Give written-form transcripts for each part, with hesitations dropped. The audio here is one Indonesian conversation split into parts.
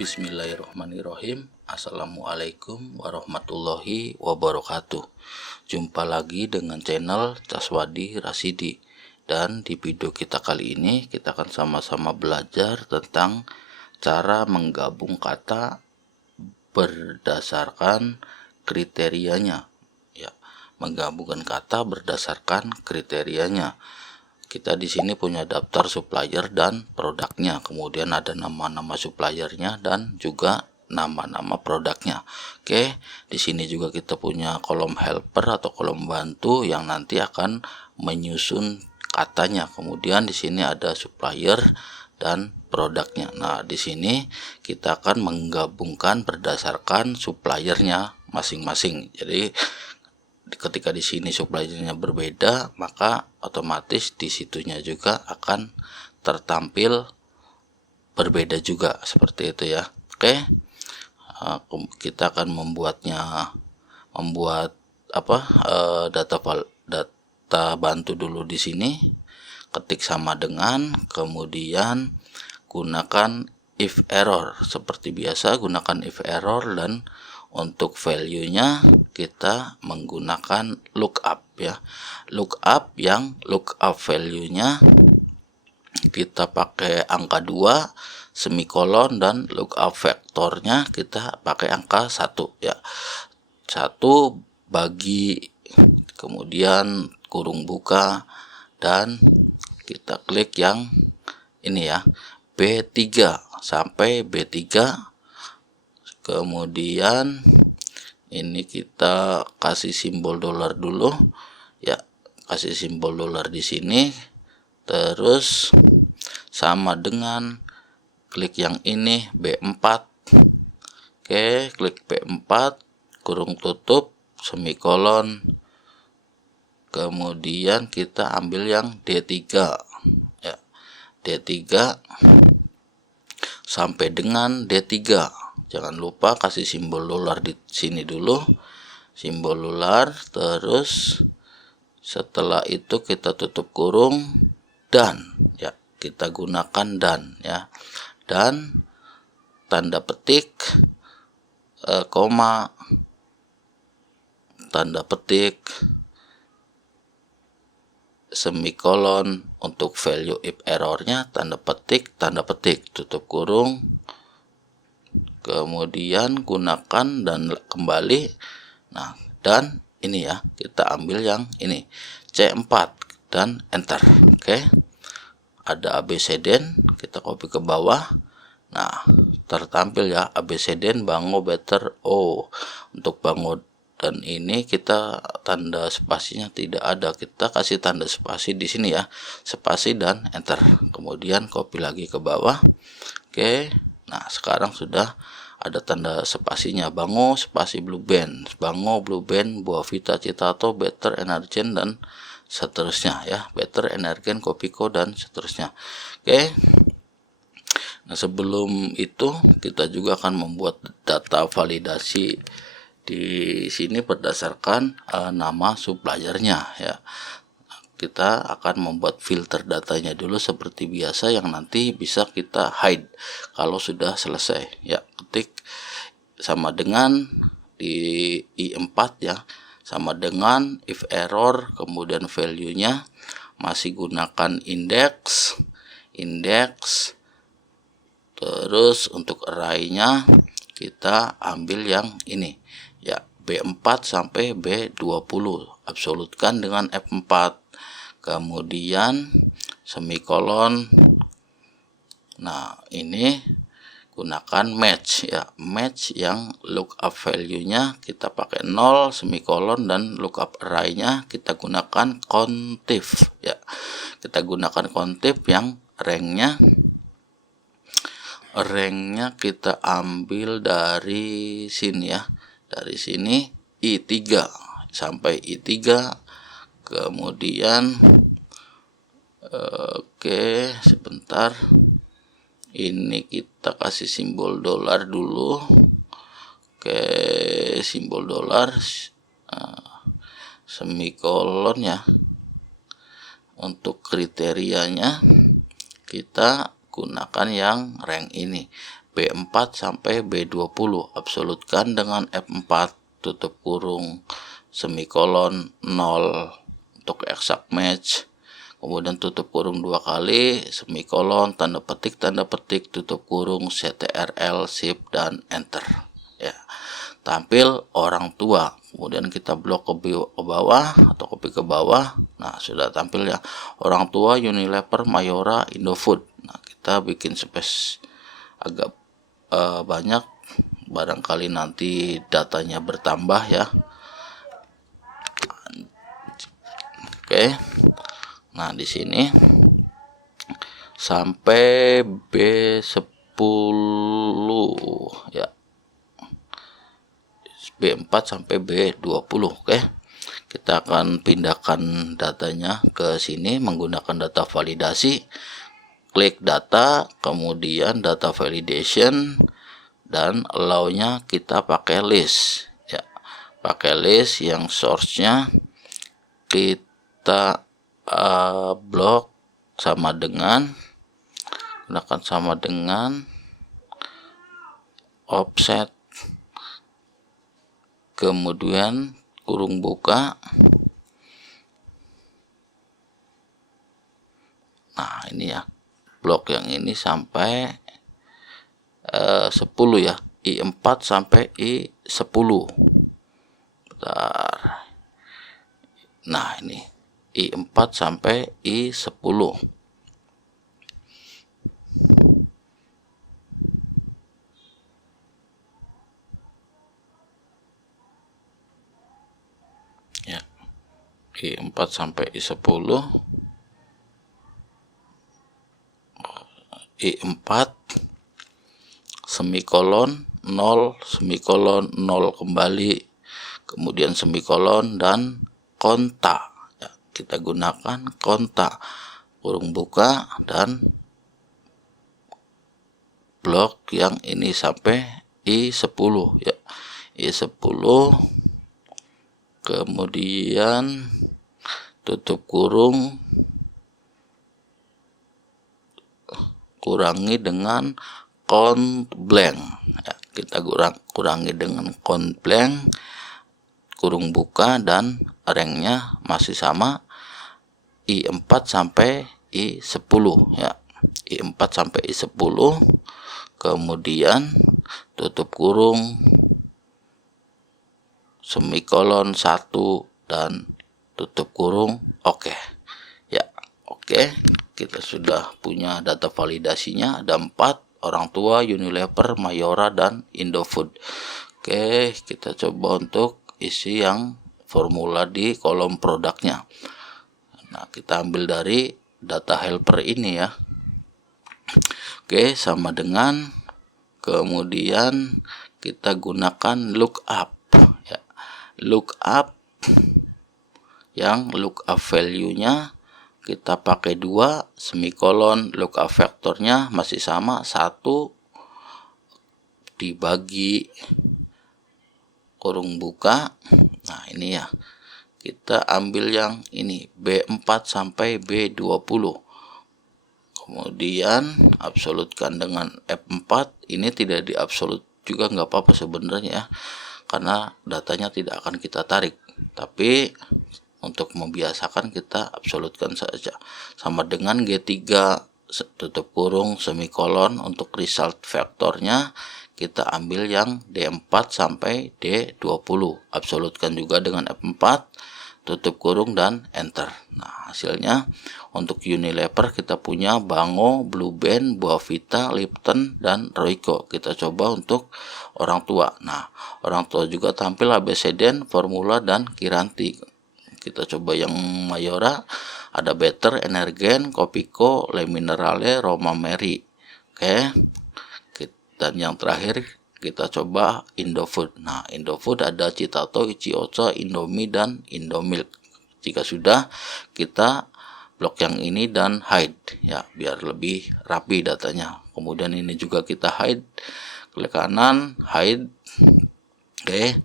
Bismillahirrahmanirrahim. Assalamualaikum warahmatullahi wabarakatuh. Jumpa lagi dengan channel Caswadi Rasidi. Dan di video kita kali ini kita akan sama-sama belajar tentang cara menggabung kata berdasarkan kriterianya. Ya, menggabungkan kata berdasarkan kriterianya. Kita di sini punya daftar supplier dan produknya, kemudian ada nama-nama suppliernya dan juga nama-nama produknya. Oke, di sini juga kita punya kolom helper atau kolom bantu yang nanti akan menyusun katanya. Kemudian di sini ada supplier dan produknya. Nah, di sini kita akan menggabungkan berdasarkan suppliernya masing-masing. Jadi ketika di sini suppliernya berbeda, maka otomatis di situnya juga akan tertampil berbeda juga, seperti itu ya. Oke, kita akan membuat data bantu dulu di sini. Ketik sama dengan, kemudian gunakan if error seperti biasa, gunakan if error, dan untuk value-nya kita menggunakan lookup ya. Lookup yang lookup value-nya kita pakai angka 2 semikolon, dan lookup vektornya kita pakai angka 1 ya. 1 bagi, kemudian kurung buka, dan kita klik yang ini ya, B3 sampai B3. Kemudian ini kita kasih simbol dolar dulu ya, kasih simbol dolar di sini, terus sama dengan klik yang ini B4. Oke, klik B4, kurung tutup, semikolon, kemudian kita ambil yang D3 ya, D3 sampai dengan D3. Jangan lupa kasih simbol dolar di sini dulu, simbol dolar, terus setelah itu kita tutup kurung, dan ya, kita gunakan dan ya, dan tanda petik, koma, tanda petik, semikolon, untuk value if errornya tanda petik, tutup kurung, kemudian gunakan dan kembali. Nah, dan ini ya, kita ambil yang ini C4 dan enter. Oke, ada ABCDen, kita copy ke bawah. Nah, tertampil ya ABCDen Bango Better O. Untuk Bango dan ini kita tanda spasinya tidak ada, kita kasih tanda spasi di sini ya, spasi dan enter, kemudian copy lagi ke bawah. Oke, nah sekarang sudah ada tanda spasinya, Bango spasi Blue Band, Bango Blue Band Buah Vita Citato Better Energen, dan seterusnya ya, Better Energen Kopiko, dan seterusnya. Oke, nah sebelum itu kita juga akan membuat data validasi di sini berdasarkan nama suppliernya ya. Kita akan membuat filter datanya dulu seperti biasa, yang nanti bisa kita hide kalau sudah selesai ya. Ketik sama dengan di I4 ya, sama dengan if error, kemudian value-nya masih gunakan index, terus untuk array-nya kita ambil yang ini ya, B4 sampai B20, absolutkan dengan F4, kemudian semikolon. Nah, ini gunakan match ya, match yang lookup value-nya kita pakai 0 semikolon, dan lookup array-nya kita gunakan contif ya. Kita gunakan contif yang rank-nya kita ambil dari sini ya, dari sini I3 sampai I3. Kemudian oke, sebentar, ini kita kasih simbol dolar dulu. Oke, simbol dolar, semikolon ya. Untuk kriterianya kita gunakan yang rank ini B4 sampai B20, absolutkan dengan F4, tutup kurung, semikolon 0 untuk exact match, kemudian tutup kurung 2 kali, semikolon, tanda petik, tutup kurung, CTRL, shift, dan enter. Ya, tampil orang tua. Kemudian kita blok ke bawah atau copy ke bawah. Nah, sudah tampil ya, orang tua, Unilever, Mayora, Indofood. Nah, kita bikin space agak banyak, barangkali nanti datanya bertambah ya. Oke. Nah, di sini sampai B10 ya. B4 sampai B20. Oke. Kita akan pindahkan datanya ke sini menggunakan data validasi. Klik data, kemudian data validation, dan allow-nya kita pakai list ya. Pakai list yang source-nya kita blok sama dengan offset, kemudian kurung buka. Nah, ini ya, blok yang ini sampai 10 ya, I4 sampai I10. Bentar. Nah, ini I4 sampai I10. Ya, I4 sampai I10. I4 semikolon 0 semikolon 0 kembali, kemudian semikolon dan konta ya, kita gunakan konta, kurung buka, dan blok yang ini sampai I10 ya, I10, kemudian tutup kurung, kurangi dengan count blank ya, kita kurangi dengan count blank, kurung buka, dan ranknya masih sama I4 sampai I10 ya, I4 sampai I10, kemudian tutup kurung, semikolon 1, dan tutup kurung. Oke ya. Oke, kita sudah punya data validasinya, ada 4, orang tua, Unilever, Mayora, dan Indofood. Oke, kita coba untuk isi yang formula di kolom produknya. Nah, kita ambil dari data helper ini ya. Oke, sama dengan, kemudian kita gunakan lookup ya. Lookup yang lookup value-nya kita pakai 2, semikolon, lookup vektornya masih sama 1 dibagi kurung buka. Nah, ini ya, kita ambil yang ini B4 sampai B20, kemudian absolutkan dengan F4. Ini tidak diabsolut juga nggak apa-apa sebenarnya ya, karena datanya tidak akan kita tarik, tapi untuk membiasakan kita absolutkan saja. Sama dengan G3, tutup kurung, semikolon, untuk result vektornya kita ambil yang D4 sampai D20, absolutkan juga dengan F4, tutup kurung, dan enter. Nah, hasilnya untuk Unilever kita punya Bango, Blue Band, Buavita, Lipton, dan Royco. Kita coba untuk orang tua. Nah, orang tua juga tampil ABCDen, Formula, dan Kiranti. Kita coba yang Mayora, ada Better, Energen, Kopiko, Le Minerale, Roma Mary. Oke. Dan yang terakhir kita coba Indofood. Nah, Indofood ada Citato, Ichiocha, Indomie, dan Indomilk. Jika sudah, kita blok yang ini dan hide ya, biar lebih rapi datanya. Kemudian ini juga kita hide, klik kanan, hide. Oke.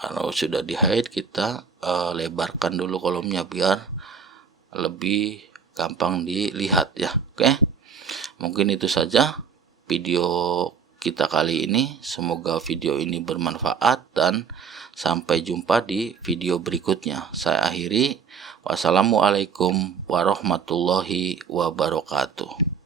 Kalau sudah di hide, kita lebarkan dulu kolomnya biar lebih gampang dilihat ya. Oke, mungkin itu saja. video kita kali ini. Semoga video ini bermanfaat dan sampai jumpa di video berikutnya. Saya akhiri. Wassalamualaikum warahmatullahi wabarakatuh.